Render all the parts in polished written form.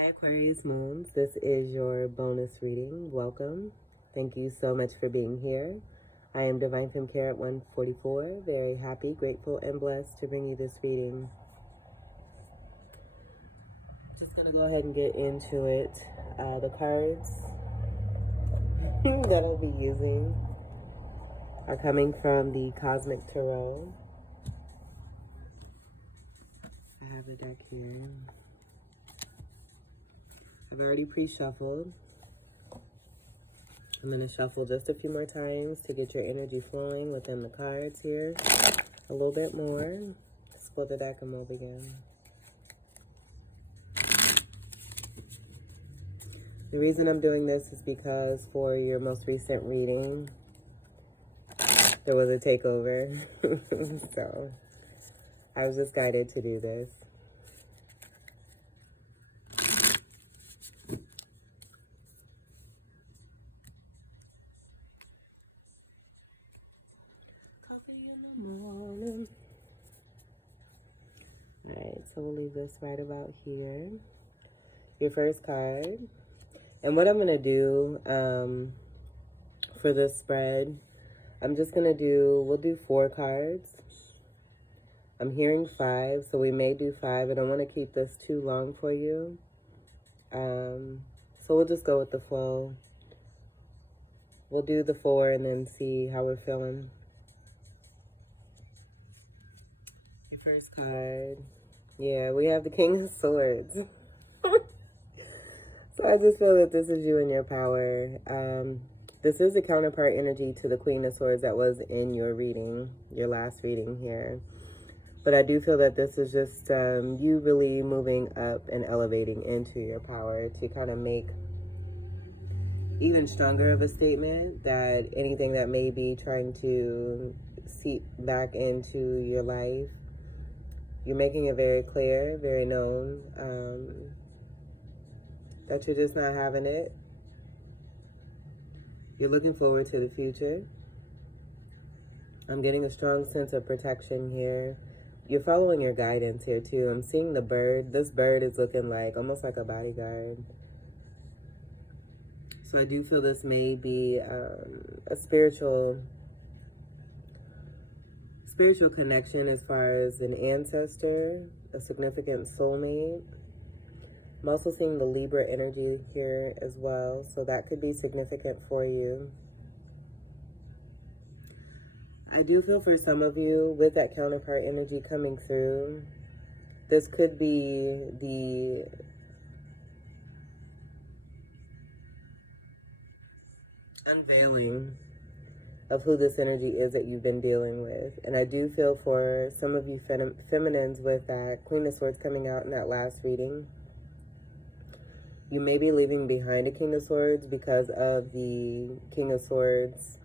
Hi, Aquarius Moons. This is your bonus reading. Welcome. Thank you so much for being here. I am Divine Femme Care at 144. Very happy, grateful, and blessed to bring you this reading. Just going to go ahead and get into it. The cards that I'll be using are coming from the Cosmic Tarot. I have a deck here. I've already pre-shuffled. I'm going to shuffle just a few more times to get your energy flowing within the cards here. A little bit more. Split the deck and we'll begin. The reason I'm doing this is because for your most recent reading, there was a takeover. So I was just guided to do this. Morning. Alright, so we'll leave this right about here. Your first card. And what I'm going to do for this spread, I'm just going to we'll do 4 cards. I'm hearing 5, so we may do 5. I don't want to keep this too long for you. So we'll just go with the flow. We'll do the 4 and then see how we're feeling. Your first card. Yeah, we have the King of Swords. So I just feel that this is you and your power. This is a counterpart energy to the Queen of Swords that was in your reading, your last reading here. But I do feel that this is just you really moving up and elevating into your power to kind of make even stronger of a statement that anything that may be trying to seep back into your life, you're making it very clear, very known, that you're just not having it. You're looking forward to the future. I'm getting a strong sense of protection here. You're following your guidance here too. I'm seeing the bird. This bird is looking like almost like a bodyguard. So I do feel this may be a spiritual connection as far as an ancestor, a significant soulmate. I'm also seeing the Libra energy here as well, so that could be significant for you. I do feel for some of you, with that counterpart energy coming through, this could be the unveiling of who this energy is that you've been dealing with. And I do feel for some of you feminines with that Queen of Swords coming out in that last reading, you may be leaving behind a King of Swords because of the King of Swords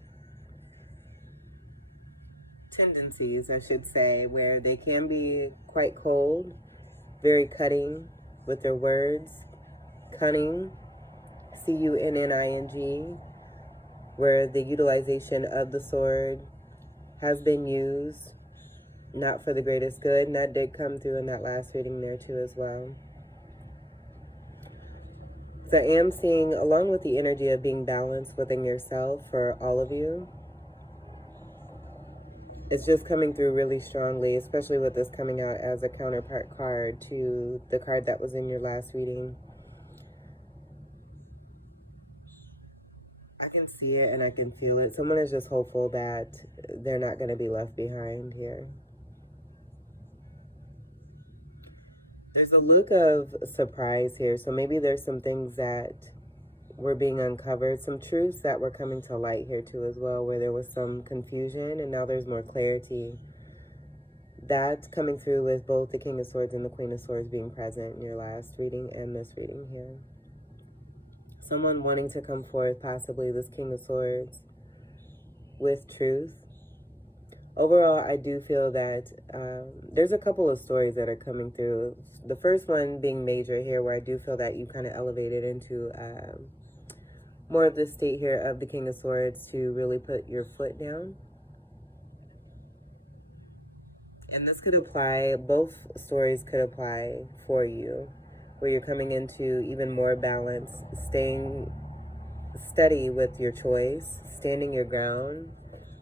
tendencies, I should say, where they can be quite cold, very cutting with their words, cunning, C-U-N-N-I-N-G, where the utilization of the sword has been used not for the greatest good, and that did come through in that last reading there too as well. So I am seeing, along with the energy of being balanced within yourself for all of you, it's just coming through really strongly, especially with this coming out as a counterpart card to the card that was in your last reading. I can see it and I can feel it. Someone is just hopeful that they're not going to be left behind here. There's a look of surprise here. So maybe there's some things that were being uncovered, some truths that were coming to light here too as well, where there was some confusion and now there's more clarity. That's coming through with both the King of Swords and the Queen of Swords being present in your last reading and this reading here. Someone wanting to come forth, possibly this King of Swords, with truth. Overall, I do feel that there's a couple of stories that are coming through. The first one being major here, where I do feel that you kind of elevated into more of the state here of the King of Swords to really put your foot down. And this could apply, both stories could apply for you. where you're coming into even more balance, staying steady with your choice, standing your ground,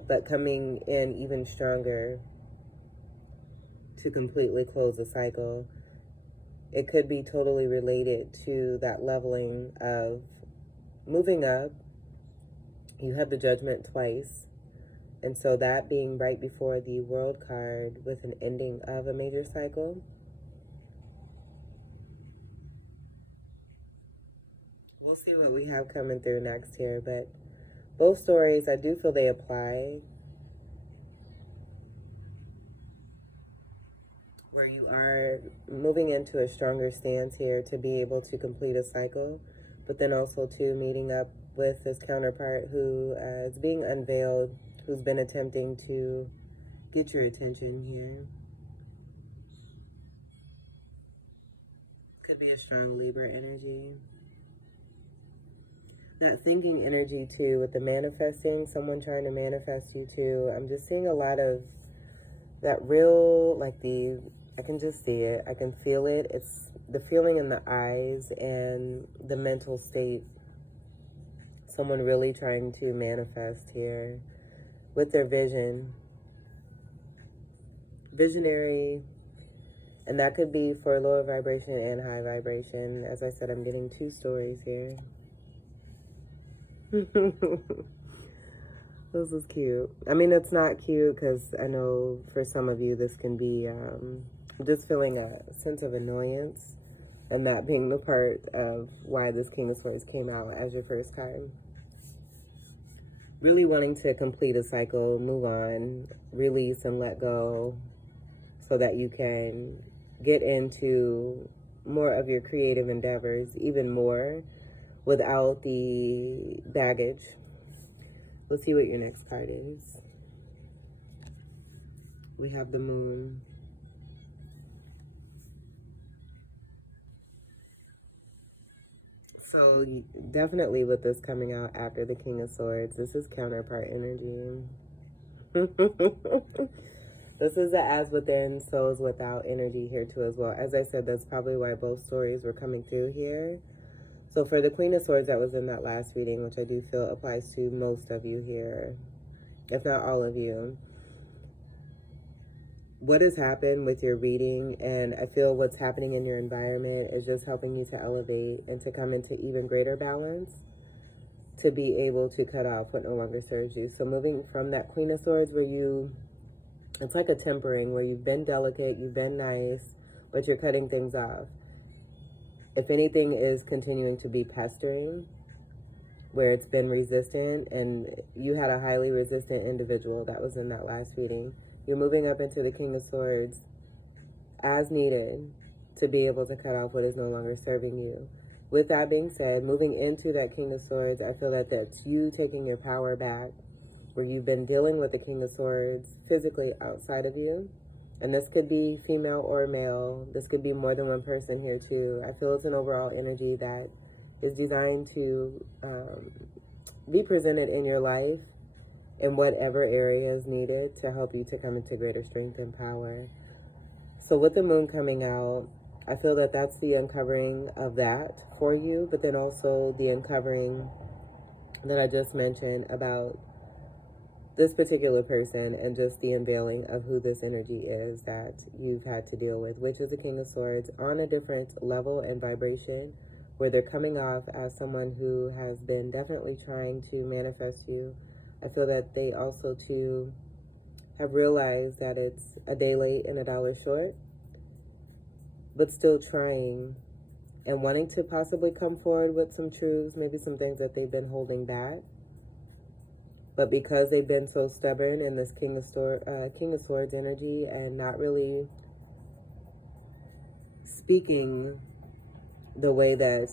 but coming in even stronger to completely close the cycle. It could be totally related to that leveling of moving up. You have the Judgment twice. And so that being right before the World card with an ending of a major cycle. We'll see what we have coming through next here, but both stories, I do feel they apply. Where you are moving into a stronger stance here to be able to complete a cycle, but then also to meeting up with this counterpart who is being unveiled, who's been attempting to get your attention here. Could be a strong Libra energy. That thinking energy too, with the manifesting, someone trying to manifest you too. I'm just seeing a lot of that real, like I can just see it. I can feel it. It's the feeling in the eyes and the mental state. Someone really trying to manifest here with their vision. Visionary. And that could be for lower vibration and high vibration. As I said, I'm getting two stories here. This is cute. I mean, it's not cute because I know for some of you this can be just feeling a sense of annoyance, and that being the part of why this King of Swords came out as your first card. Really wanting to complete a cycle, move on, release and let go so that you can get into more of your creative endeavors, even more, without the baggage. Let's see what your next card is. We have the Moon. So definitely with this coming out after the King of Swords, this is counterpart energy. This is the as within, so is without energy here too as well. As I said, that's probably why both stories were coming through here. So for the Queen of Swords that was in that last reading, which I do feel applies to most of you here, if not all of you, what has happened with your reading, and I feel what's happening in your environment is just helping you to elevate and to come into even greater balance, to be able to cut off what no longer serves you. So moving from that Queen of Swords where it's like a tempering, where you've been delicate, you've been nice, but you're cutting things off. If anything is continuing to be pestering, where it's been resistant, and you had a highly resistant individual that was in that last reading, you're moving up into the King of Swords as needed to be able to cut off what is no longer serving you. With that being said, moving into that King of Swords, I feel that that's you taking your power back, where you've been dealing with the King of Swords physically outside of you. And this could be female or male. This could be more than one person here too. I feel it's an overall energy that is designed to be presented in your life in whatever area is needed to help you to come into greater strength and power. So with the Moon coming out, I feel that that's the uncovering of that for you, but then also the uncovering that I just mentioned about this particular person and just the unveiling of who this energy is that you've had to deal with, which is the King of Swords on a different level and vibration, where they're coming off as someone who has been definitely trying to manifest you. I feel that they also too have realized that it's a day late and a dollar short, but still trying and wanting to possibly come forward with some truths, maybe some things that they've been holding back. But because they've been so stubborn in this King of Swords energy and not really speaking the way that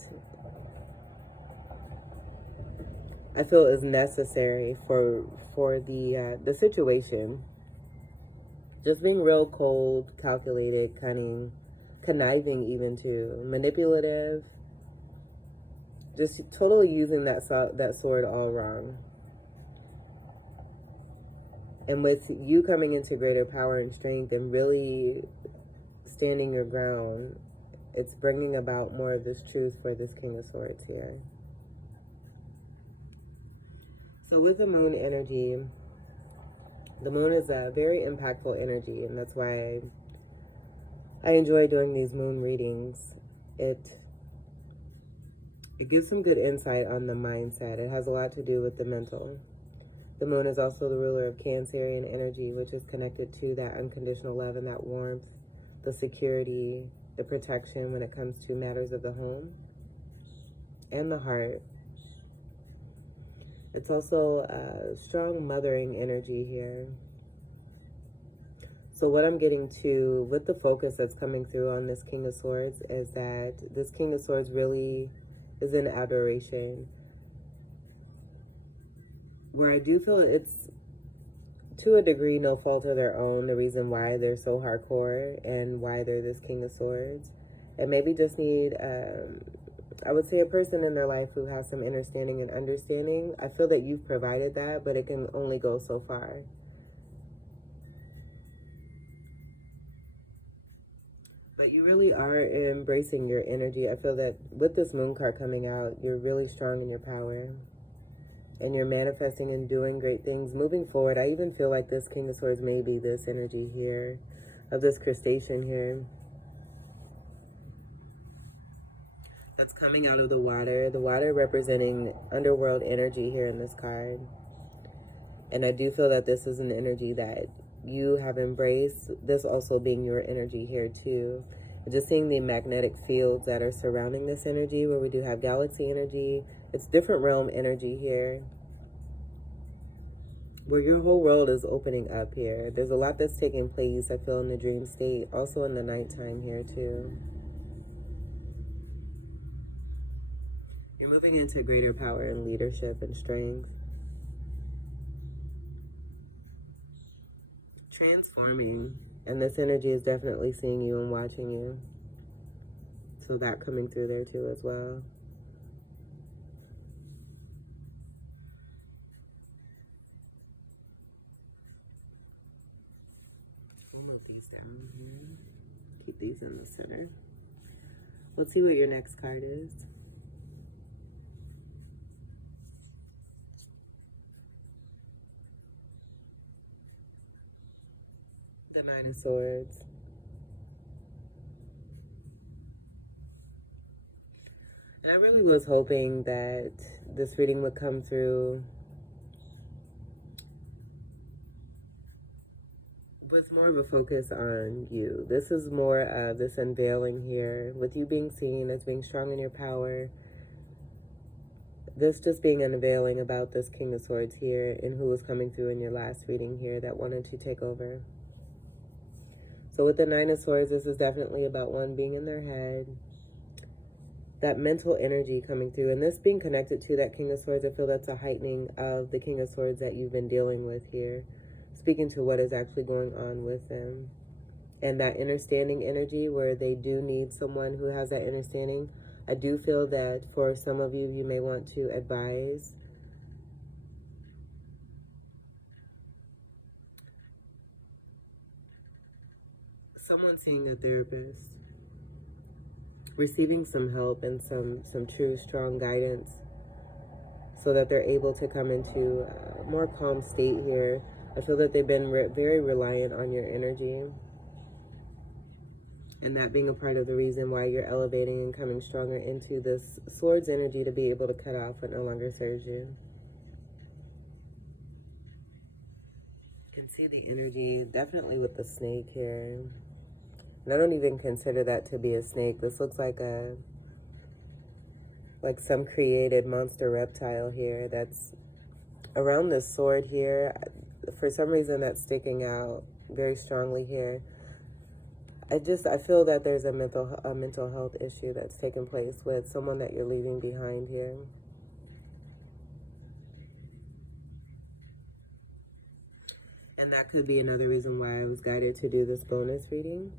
I feel is necessary for the situation, just being real cold, calculated, cunning, conniving, even too manipulative, just totally using that sword all wrong. And with you coming into greater power and strength and really standing your ground it's bringing about more of this truth for this King of Swords here. So with the moon energy, the moon is a very impactful energy, and that's why I enjoy doing these moon readings. It gives some good insight on the mindset. It has a lot to do with the mental. The moon is also the ruler of Cancerian energy, which is connected to that unconditional love and that warmth, the security, the protection when it comes to matters of the home and the heart. It's also a strong mothering energy here. So what I'm getting to with the focus that's coming through on this King of Swords is that this King of Swords really is in adoration, where I do feel it's to a degree no fault of their own, the reason why they're so hardcore and why they're this King of Swords. And maybe just need, I would say, a person in their life who has some understanding and understanding. I feel that you've provided that, but it can only go so far. But you really are embracing your energy. I feel that with this moon card coming out, you're really strong in your power. And you're manifesting and doing great things. Moving forward, I even feel like this King of Swords may be this energy here, of this crustacean here, that's coming out of the water representing underworld energy here in this card. And I do feel that this is an energy that you have embraced, this also being your energy here too. Just seeing the magnetic fields that are surrounding this energy, where we do have galaxy energy, it's different realm energy here, where your whole world is opening up here. There's a lot that's taking place, I feel, in the dream state, also in the nighttime here too. You're moving into greater power and leadership and strength. Transforming, and this energy is definitely seeing you and watching you, so that coming through there too as well. We'll move these down here, keep these in the center. Let's see what your next card is. The Nine of Swords. And I really was hoping that this reading would come through with more of a focus on you. This is more of this unveiling here, with you being seen as being strong in your power. This just being unveiling about this King of Swords here and who was coming through in your last reading here that wanted to take over. So with the Nine of Swords, this is definitely about one being in their head, that mental energy coming through, and this being connected to that King of Swords. I feel that's a heightening of the King of Swords that you've been dealing with here, speaking to what is actually going on with them. And that understanding energy, where they do need someone who has that understanding. I do feel that for some of you, you may want to advise someone seeing a therapist, receiving some help and some true strong guidance, so that they're able to come into a more calm state here. I feel that they've been very reliant on your energy, and that being a part of the reason why you're elevating and coming stronger into this Swords energy, to be able to cut off what no longer serves you. You can see the energy definitely with the snake here. And I don't even consider that to be a snake. This looks like some created monster reptile here that's around this sword here. For some reason, that's sticking out very strongly here. I feel that there's a mental health issue that's taking place with someone that you're leaving behind here. And that could be another reason why I was guided to do this bonus reading.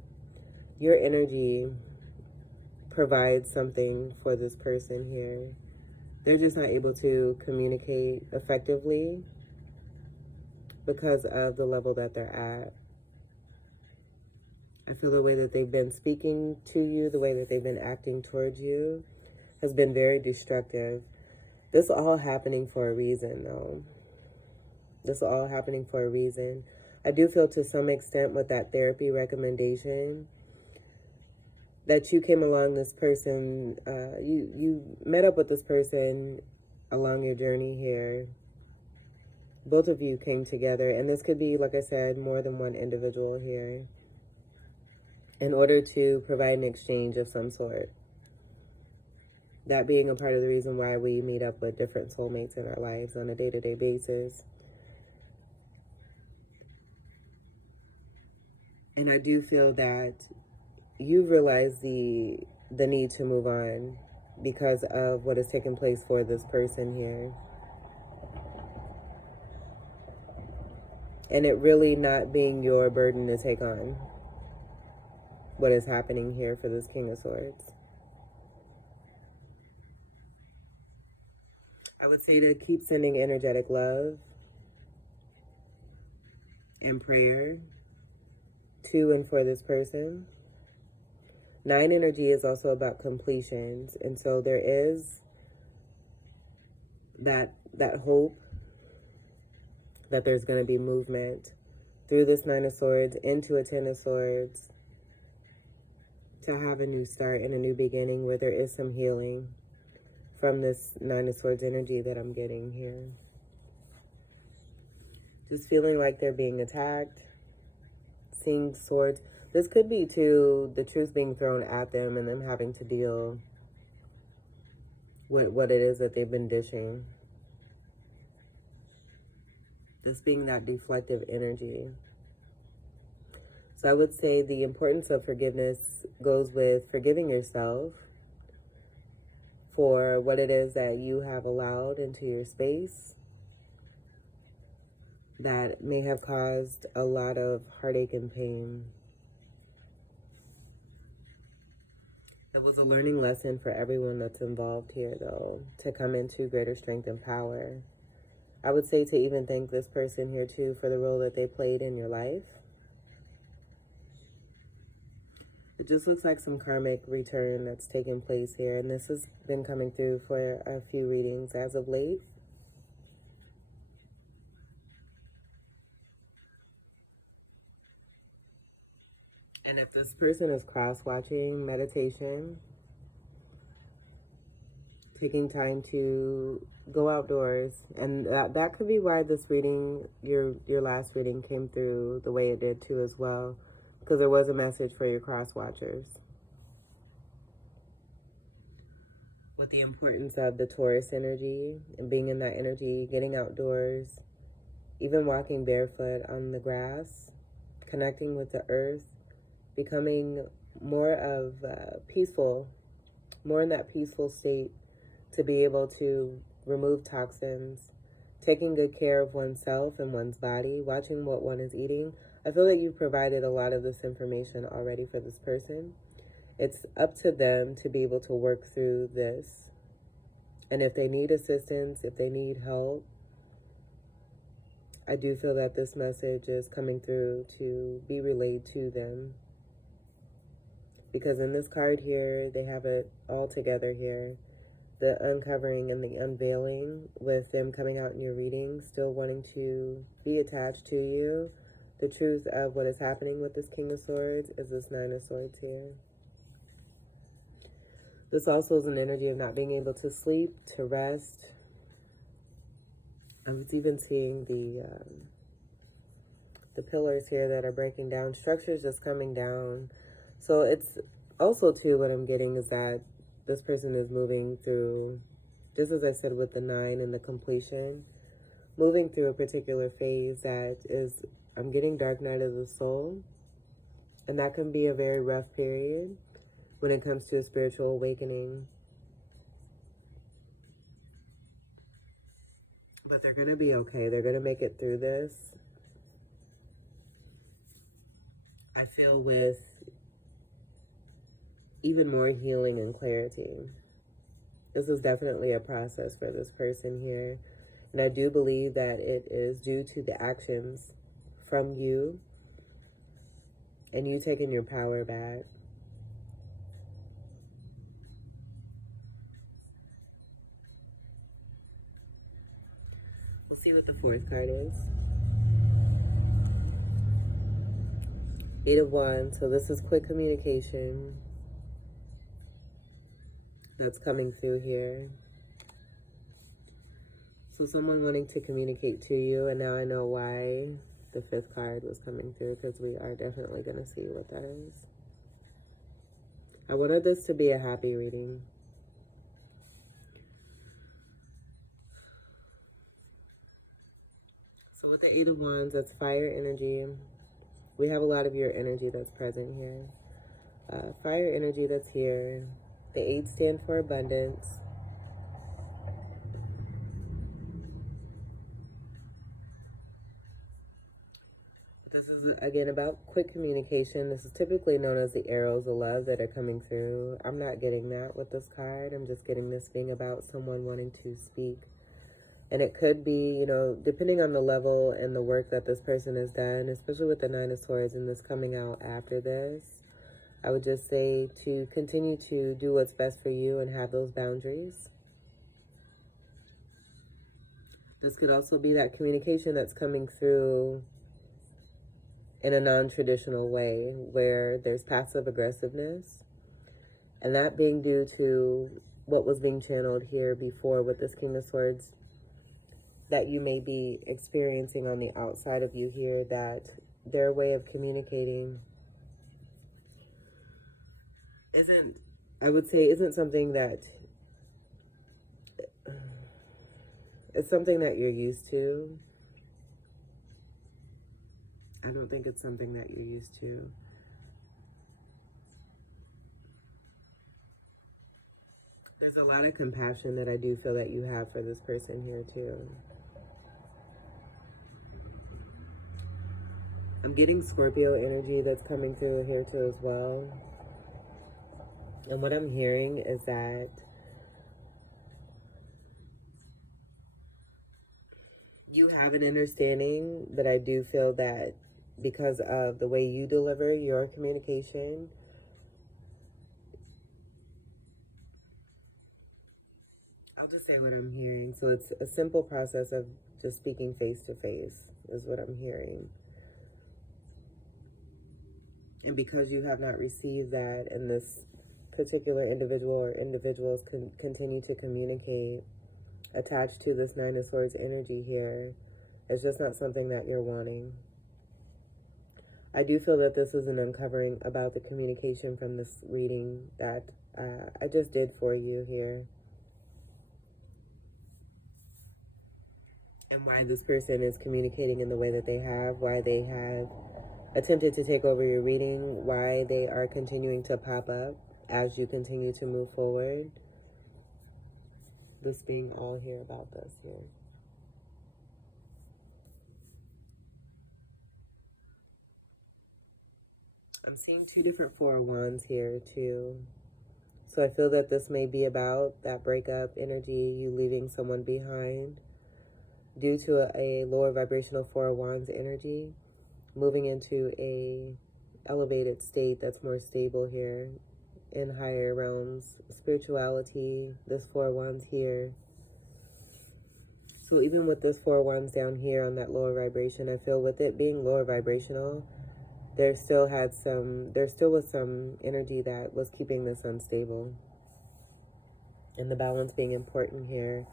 Your energy provides something for this person here. They're just not able to communicate effectively because of the level that they're at. I feel the way that they've been speaking to you, the way that they've been acting towards you has been very destructive. This is all happening for a reason, though. This is all happening for a reason. I do feel to some extent with that therapy recommendation that you came along this person, you met up with this person along your journey here. Both of you came together, and this could be, like I said, more than one individual here, in order to provide an exchange of some sort. That being a part of the reason why we meet up with different soulmates in our lives on a day-to-day basis. And I do feel that you realize the need to move on because of what has taken place for this person here. And it really not being your burden to take on what is happening here for this King of Swords. I would say to keep sending energetic love and prayer to and for this person. 9 energy is also about completions, and so there is that hope that there's going to be movement through this 9 of Swords into a 10 of Swords to have a new start and a new beginning where there is some healing from this 9 of Swords energy that I'm getting here. Just feeling like they're being attacked, seeing swords. This could be, too, the truth being thrown at them and them having to deal with what it is that they've been dishing. This being that deflective energy. So I would say the importance of forgiveness goes with forgiving yourself for what it is that you have allowed into your space that may have caused a lot of heartache and pain. It was a learning lesson for everyone that's involved here, though, to come into greater strength and power. I would say to even thank this person here, too, for the role that they played in your life. It just looks like some karmic return that's taking place here, and this has been coming through for a few readings as of late. And if this person is cross-watching, meditation, taking time to go outdoors, and that could be why this reading, your last reading, came through the way it did too as well, because there was a message for your cross-watchers. With the importance of the Taurus energy and being in that energy, getting outdoors, even walking barefoot on the grass, connecting with the earth, becoming more of peaceful, more in that peaceful state to be able to remove toxins, taking good care of oneself and one's body, watching what one is eating. I feel that you've provided a lot of this information already for this person. It's up to them to be able to work through this. And if they need assistance, if they need help, I do feel that this message is coming through to be relayed to them. Because in this card here, they have it all together here. The uncovering and the unveiling, with them coming out in your reading, still wanting to be attached to you. The truth of what is happening with this King of Swords is this 9 of Swords here. This also is an energy of not being able to sleep, to rest. I was even seeing the pillars here that are breaking down, structures just coming down. So it's also, too, what I'm getting is that this person is moving through, just as I said with the 9 and the completion, moving through a particular phase that is, I'm getting dark night of the soul. And that can be a very rough period when it comes to a spiritual awakening. But they're going to be okay. They're going to make it through this. I feel with even more healing and clarity. This is definitely a process for this person here. And I do believe that it is due to the actions from you and you taking your power back. We'll see what the fourth card is. Eight of Wands. So this is quick communication that's coming through here. So someone wanting to communicate to you, and now I know why the fifth card was coming through, because we are definitely going to see what that is. I wanted this to be a happy reading. So with the Eight of Wands, that's fire energy. We have a lot of your energy that's present here. Fire energy that's here. The 8 stand for abundance. This is, again, about quick communication. This is typically known as the arrows of love that are coming through. I'm not getting that with this card. I'm just getting this being about someone wanting to speak. And it could be, you know, depending on the level and the work that this person has done, especially with the Nine of Swords and this coming out after this, I would just say to continue to do what's best for you and have those boundaries. This could also be that communication that's coming through in a non-traditional way, where there's passive aggressiveness, and that being due to what was being channeled here before with this King of Swords that you may be experiencing on the outside of you here, that their way of communicating isn't something that, it's something that you're used to. I don't think it's something that you're used to. There's a lot of compassion that I do feel that you have for this person here too. I'm getting Scorpio energy that's coming through here too as well. And what I'm hearing is that you have an understanding, but I do feel that because of the way you deliver your communication, I'll just say what I'm hearing. So it's a simple process of just speaking face to face is what I'm hearing. And because you have not received that, and this particular individual or individuals continue to communicate attached to this Nine of Swords energy here, it's just not something that you're wanting. I do feel that this is an uncovering about the communication from this reading that I just did for you here. And why this person is communicating in the way that they have, why they have attempted to take over your reading, why they are continuing to pop up as you continue to move forward. This being all here about this here. I'm seeing 2 different Four of Wands here too. So I feel that this may be about that breakup energy, you leaving someone behind due to a lower vibrational Four of Wands energy, moving into a elevated state that's more stable here in higher realms, spirituality, this Four of Wands here. So even with this Four of Wands down here on that lower vibration, I feel with it being lower vibrational, there still was some energy that was keeping this unstable. And the balance being important here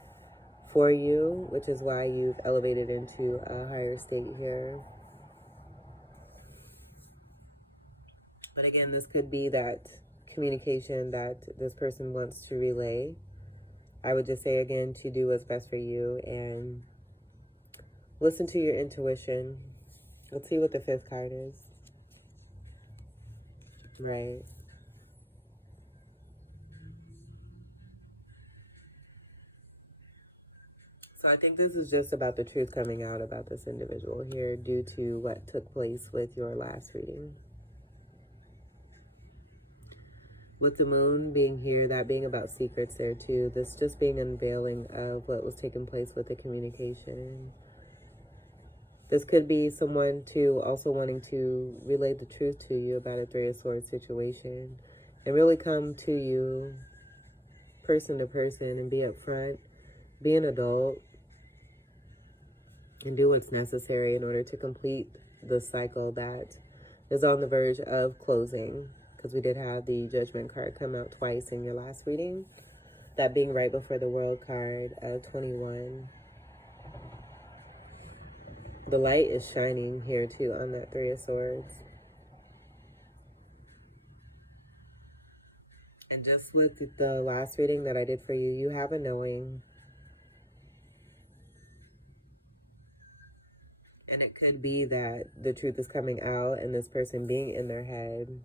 for you, which is why you've elevated into a higher state here. But again, this could be that communication that this person wants to relay. I would just say again to do what's best for you and listen to your intuition. Let's see what the 5th card is. Right. So I think this is just about the truth coming out about this individual here due to what took place with your last reading. With the moon being here, that being about secrets there too. This just being unveiling of what was taking place with the communication. This could be someone too also wanting to relay the truth to you about a Three of Swords situation and really come to you person to person and be upfront, be an adult, and do what's necessary in order to complete the cycle that is on the verge of closing. Because we did have the Judgment card come out twice in your last reading. That being right before the World card, 21. The light is shining here too on that Three of Swords. And just with the last reading that I did for you, you have a knowing. And it could be that the truth is coming out and this person being in their head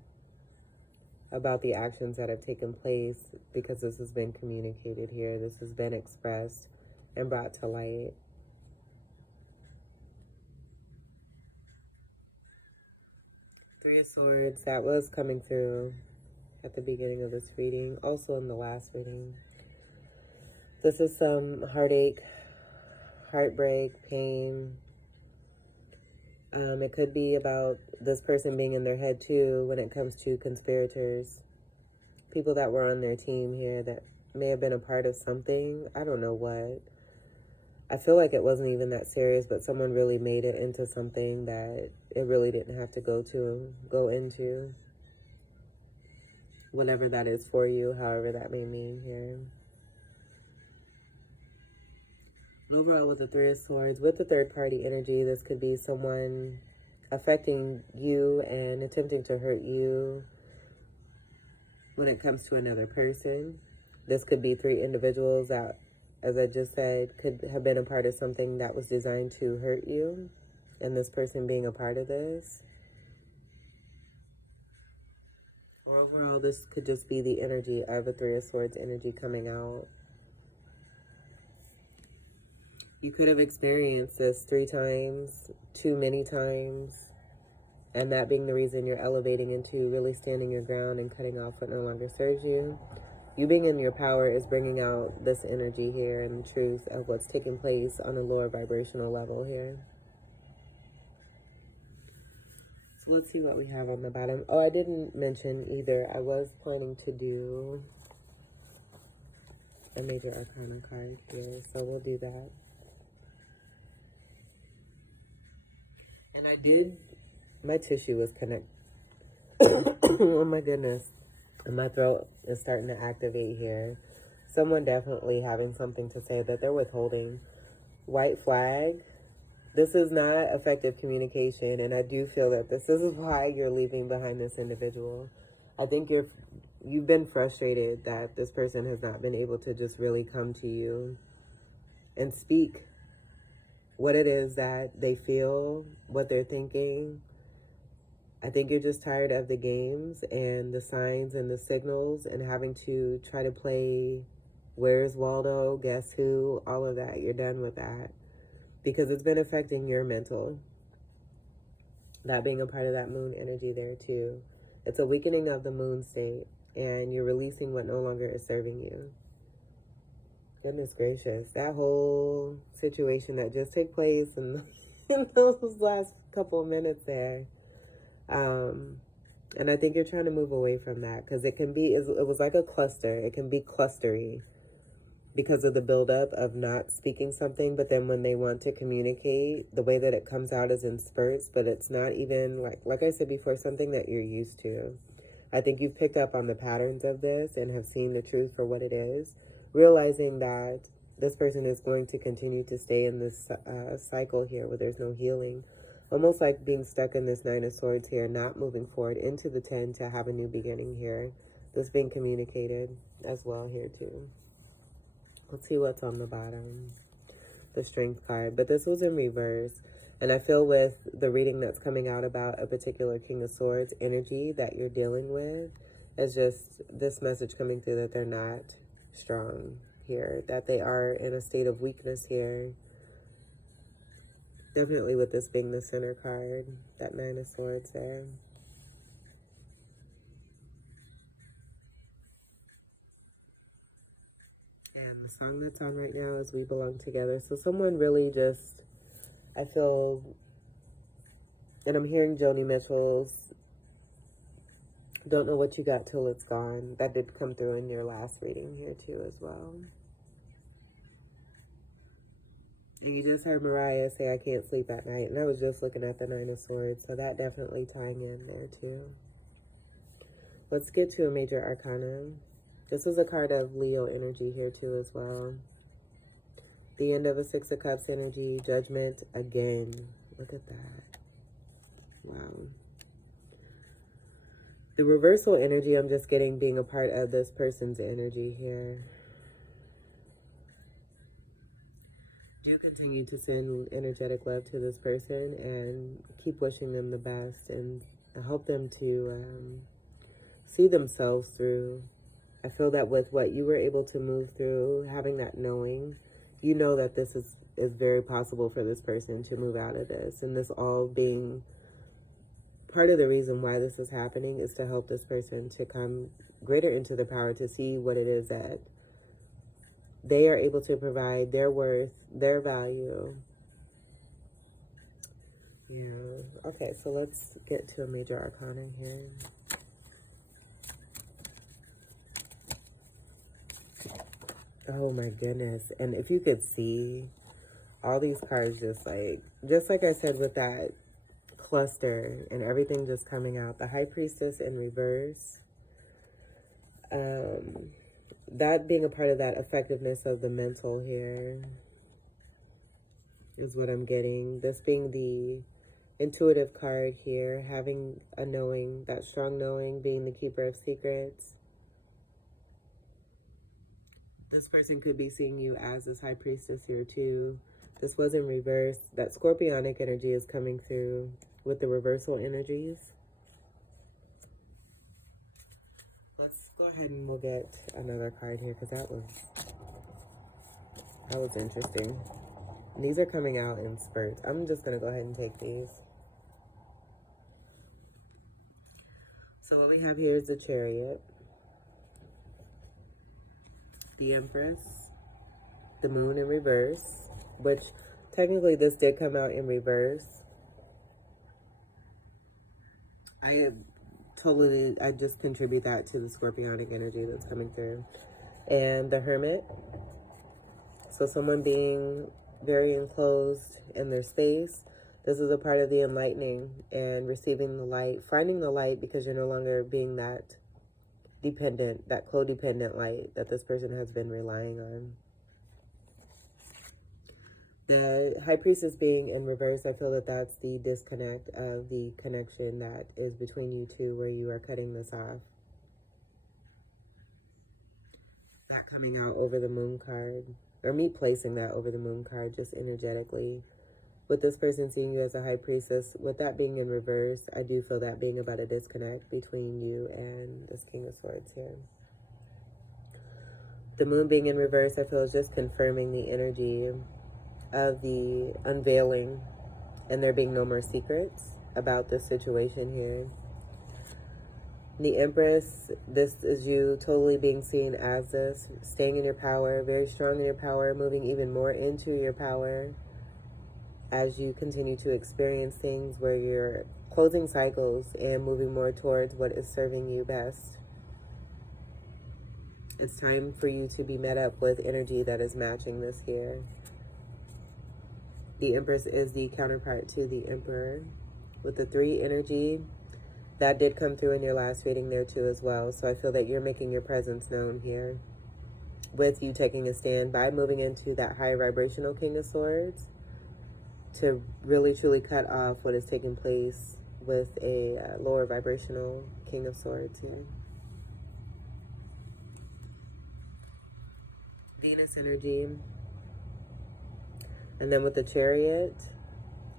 about the actions that have taken place, because this has been communicated here. This has been expressed and brought to light. Three of Swords, that was coming through at the beginning of this reading, also in the last reading. This is some heartache, heartbreak, pain. It could be about this person being in their head too when it comes to conspirators. People that were on their team here that may have been a part of something. I don't know what. I feel like it wasn't even that serious, but someone really made it into something that it really didn't have to go into. Whatever that is for you, however that may mean here. Overall, with the Three of Swords, with the third party energy, this could be someone affecting you and attempting to hurt you when it comes to another person. This could be three individuals that, as I just said, could have been a part of something that was designed to hurt you, and this person being a part of this. Or overall, this could just be the energy of a Three of Swords energy coming out. You could have experienced this 3 times, too many times, and that being the reason you're elevating into really standing your ground and cutting off what no longer serves you. You being in your power is bringing out this energy here and the truth of what's taking place on a lower vibrational level here. So let's see what we have on the bottom. Oh, I didn't mention either. I was planning to do a major arcana card here, so we'll do that. And I did, my tissue was connected. Oh my goodness. And my throat is starting to activate here. Someone definitely having something to say that they're withholding. White flag. This is not effective communication, and I do feel that this is why you're leaving behind this individual. I think you've been frustrated that this person has not been able to just really come to you and speak what it is that they feel, what they're thinking. I think you're just tired of the games and the signs and the signals and having to try to play Where's Waldo, Guess Who, all of that. You're done with that because it's been affecting your mental. That being a part of that moon energy there too. It's a weakening of the moon state and you're releasing what no longer is serving you. Goodness gracious, that whole situation that just took place in those last couple of minutes there. And I think you're trying to move away from that because it was like a cluster. It can be clustery because of the buildup of not speaking something. But then when they want to communicate, the way that it comes out is in spurts, but it's not even like I said before, something that you're used to. I think you've picked up on the patterns of this and have seen the truth for what it is. Realizing that this person is going to continue to stay in this cycle here where there's no healing. Almost like being stuck in this Nine of Swords here, not moving forward into the 10 to have a new beginning here. This being communicated as well here too. Let's see what's on the bottom. The Strength card. But this was in reverse. And I feel with the reading that's coming out about a particular King of Swords energy that you're dealing with, is just this message coming through that they're not strong here, that they are in a state of weakness here. Definitely with this being the center card, that Nine of Swords there. And the song that's on right now is We Belong Together. So someone really just, I feel, And I'm hearing Joni Mitchell's "Don't Know What You Got Till It's Gone." That did come through in your last reading here too as well. And you just heard Mariah say, "I can't sleep at night." And I was just looking at the Nine of Swords, so that definitely tying in there too. Let's get to a major arcana. This is a card of Leo energy here too as well. The end of a Six of Cups energy, Judgment again. Look at that. Wow. The reversal energy I'm just getting being a part of this person's energy here. Do continue to send energetic love to this person and keep wishing them the best and help them to see themselves through. I feel that with what you were able to move through, having that knowing, you know that this is very possible for this person to move out of this. And this all being part of the reason why this is happening is to help this person to come greater into the power to see what it is that they are able to provide, their worth, their value. Yeah. Okay, so let's get to a major arcana here. Oh my goodness. And if you could see all these cards just like I said with that cluster and everything just coming out. The High Priestess in reverse. That being a part of that effectiveness of the mental here is what I'm getting. This being the intuitive card here, having a knowing, that strong knowing, being the keeper of secrets. This person could be seeing you as this High Priestess here too. This was in reverse. That Scorpionic energy is coming through with the reversal energies. Let's go ahead and we'll get another card here because that was interesting. And these are coming out in spurts. I'm just going to go ahead and take these. So what we have here is the Chariot, the Empress, the Moon in reverse, which technically this did come out in reverse. I just contribute that to the Scorpionic energy that's coming through. And the Hermit. So someone being very enclosed in their space. This is a part of the enlightening and receiving the light, finding the light because you're no longer being that dependent, that codependent light that this person has been relying on. The High Priestess being in reverse, I feel that that's the disconnect of the connection that is between you two where you are cutting this off. That coming out over the Moon card, or me placing that over the Moon card just energetically. With this person seeing you as a High Priestess, with that being in reverse, I do feel that being about a disconnect between you and this King of Swords here. The Moon being in reverse, I feel is just confirming the energy of the unveiling and there being no more secrets about this situation here. The Empress, this is you totally being seen as this, staying in your power, very strong in your power, moving even more into your power as you continue to experience things where you're closing cycles and moving more towards what is serving you best. It's time for you to be met up with energy that is matching this here. The Empress is the counterpart to the Emperor. With the 3 energy, that did come through in your last reading there too as well. So I feel that you're making your presence known here. With you taking a stand by moving into that higher vibrational King of Swords to really truly cut off what is taking place with a lower vibrational King of Swords here. Venus energy. And then with the Chariot,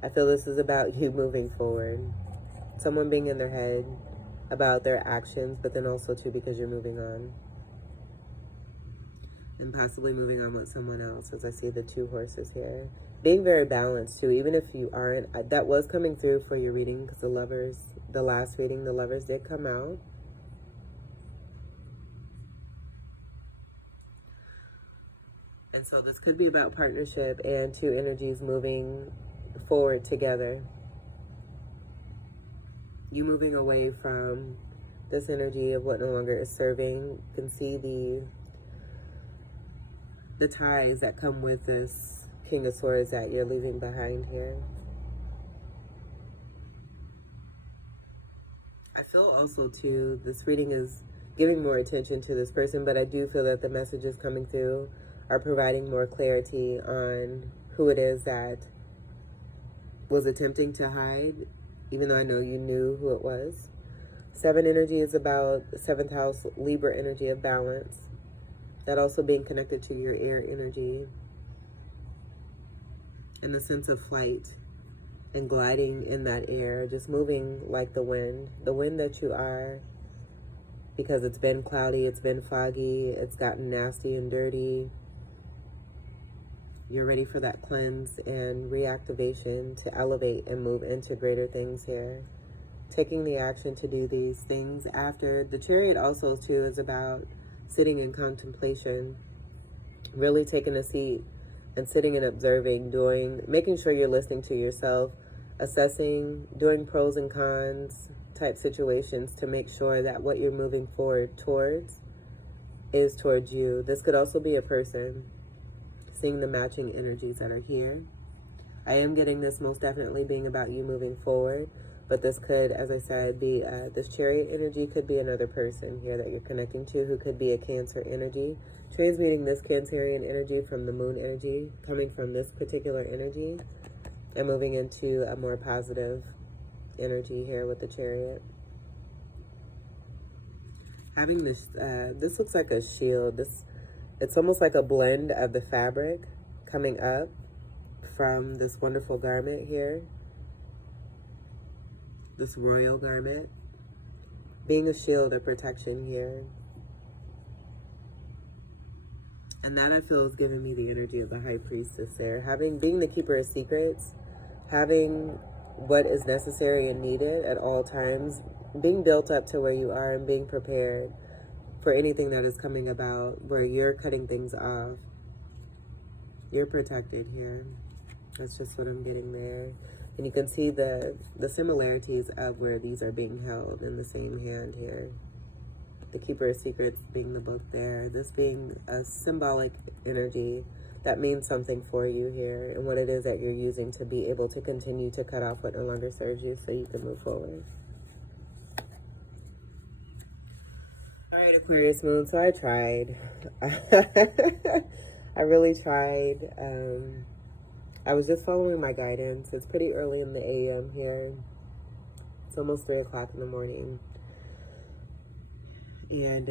I feel this is about you moving forward. Someone being in their head about their actions, but then also too because you're moving on. And possibly moving on with someone else, as I see the 2 horses here. Being very balanced too, even if you aren't. That was coming through for your reading because the last reading, the Lovers did come out. And so this could be about partnership and 2 energies moving forward together. you moving away from this energy of what no longer is serving. You can see the ties that come with this King of Swords that you're leaving behind here. I feel also too, this reading is giving more attention to this person, but I do feel that the messages coming through are providing more clarity on who it is that was attempting to hide, even though I know you knew who it was. 7 energy is about 7th house, Libra energy of balance. That also being connected to your air energy and the sense of flight and gliding in that air, just moving like the wind that you are, because it's been cloudy, it's been foggy, it's gotten nasty and dirty. You're ready for that cleanse and reactivation to elevate and move into greater things here. Taking the action to do these things after. The Chariot also too is about sitting in contemplation, really taking a seat and sitting and observing, making sure you're listening to yourself, assessing, doing pros and cons type situations to make sure that what you're moving forward towards is towards you. This could also be a person, seeing the matching energies that are here. I am getting this most definitely being about you moving forward, but this could, as I said, be this Chariot energy could be another person here that you're connecting to, who could be a Cancer energy, transmuting this Cancerian energy from the Moon energy, coming from this particular energy, and moving into a more positive energy here with the Chariot. Having this, this looks like a shield. It's almost like a blend of the fabric coming up from this wonderful garment here, this royal garment, being a shield of protection here. And that I feel is giving me the energy of the High Priestess there, being the keeper of secrets, having what is necessary and needed at all times, being built up to where you are and being prepared for anything that is coming about, where you're cutting things off. You're protected here. That's just what I'm getting there. And you can see the similarities of where these are being held in the same hand here. The Keeper of Secrets being the book there. This being a symbolic energy that means something for you here, and what it is that you're using to be able to continue to cut off what no longer serves you so you can move forward. All right, Aquarius Moon, so I tried. I really tried. I was just following my guidance. It's pretty early in the AM here. It's almost 3 o'clock in the morning. And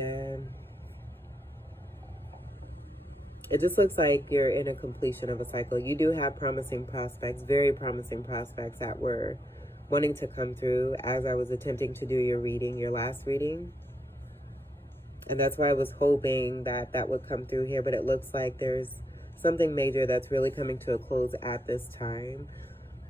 it just looks like you're in a completion of a cycle. You do have promising prospects, very promising prospects that were wanting to come through as I was attempting to do your reading, your last reading. And that's why I was hoping that that would come through here, but it looks like there's something major that's really coming to a close at this time.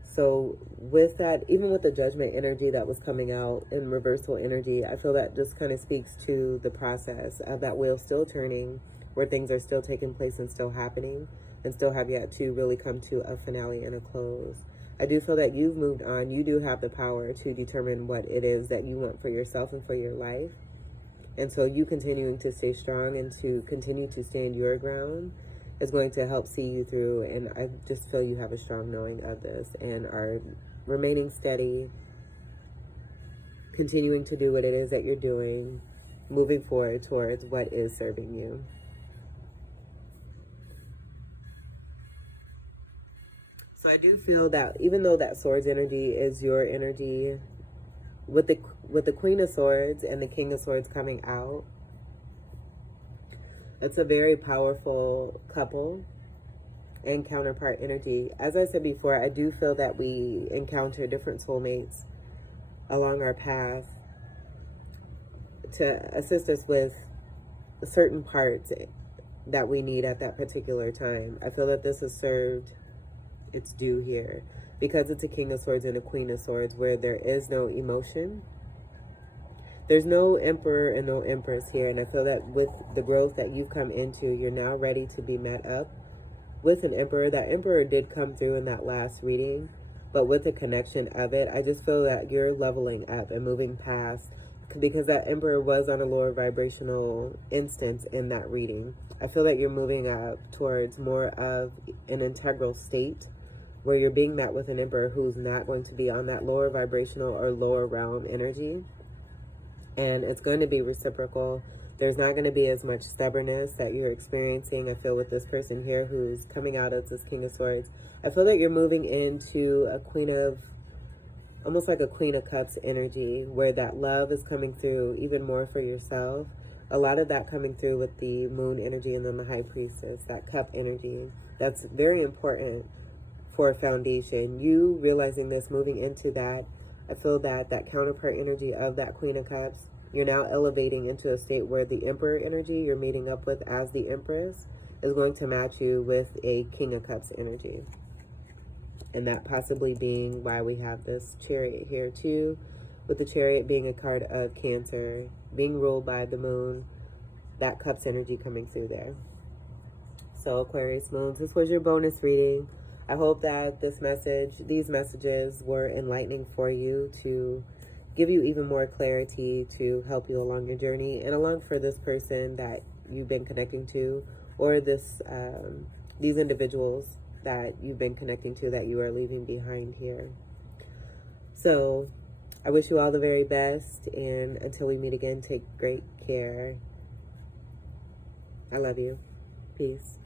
So with that, even with the Judgment energy that was coming out in reversal energy, I feel that just kind of speaks to the process of that wheel still turning, where things are still taking place and still happening, and still have yet to really come to a finale and a close. I do feel that you've moved on. You do have the power to determine what it is that you want for yourself and for your life. And so you continuing to stay strong and to continue to stand your ground is going to help see you through. And I just feel you have a strong knowing of this and are remaining steady, continuing to do what it is that you're doing, moving forward towards what is serving you. So I do feel that even though that Swords energy is your energy, with the Queen of Swords and the King of Swords coming out, it's a very powerful couple and counterpart energy. As I said before, I do feel that we encounter different soulmates along our path to assist us with certain parts that we need at that particular time. I feel that this has served its due here, because it's a King of Swords and a Queen of Swords, where there is no emotion. There's no Emperor and no Empress here, and I feel that with the growth that you've come into, you're now ready to be met up with an Emperor. That Emperor did come through in that last reading, but with the connection of it, I just feel that you're leveling up and moving past, because that Emperor was on a lower vibrational instance in that reading. I feel that you're moving up towards more of an integral state where you're being met with an Emperor who's not going to be on that lower vibrational or lower realm energy. And it's going to be reciprocal. There's not going to be as much stubbornness that you're experiencing, I feel, with this person here who's coming out as this King of Swords. I feel that you're moving into a Queen of, almost like a Queen of Cups energy, where that love is coming through even more for yourself. A lot of that coming through with the Moon energy and then the High Priestess, that Cup energy. That's very important for a foundation. You realizing this, moving into that, I feel that that counterpart energy of that Queen of Cups, you're now elevating into a state where the Emperor energy you're meeting up with as the Empress is going to match you with a King of Cups energy. And that possibly being why we have this Chariot here too, with the Chariot being a card of Cancer, being ruled by the Moon, that Cups energy coming through there. So Aquarius Moons, this was your bonus reading. I hope that these messages were enlightening for you, to give you even more clarity, to help you along your journey and along for this person that you've been connecting to, or these individuals that you've been connecting to that you are leaving behind here. So I wish you all the very best, and until we meet again, take great care. I love you. Peace.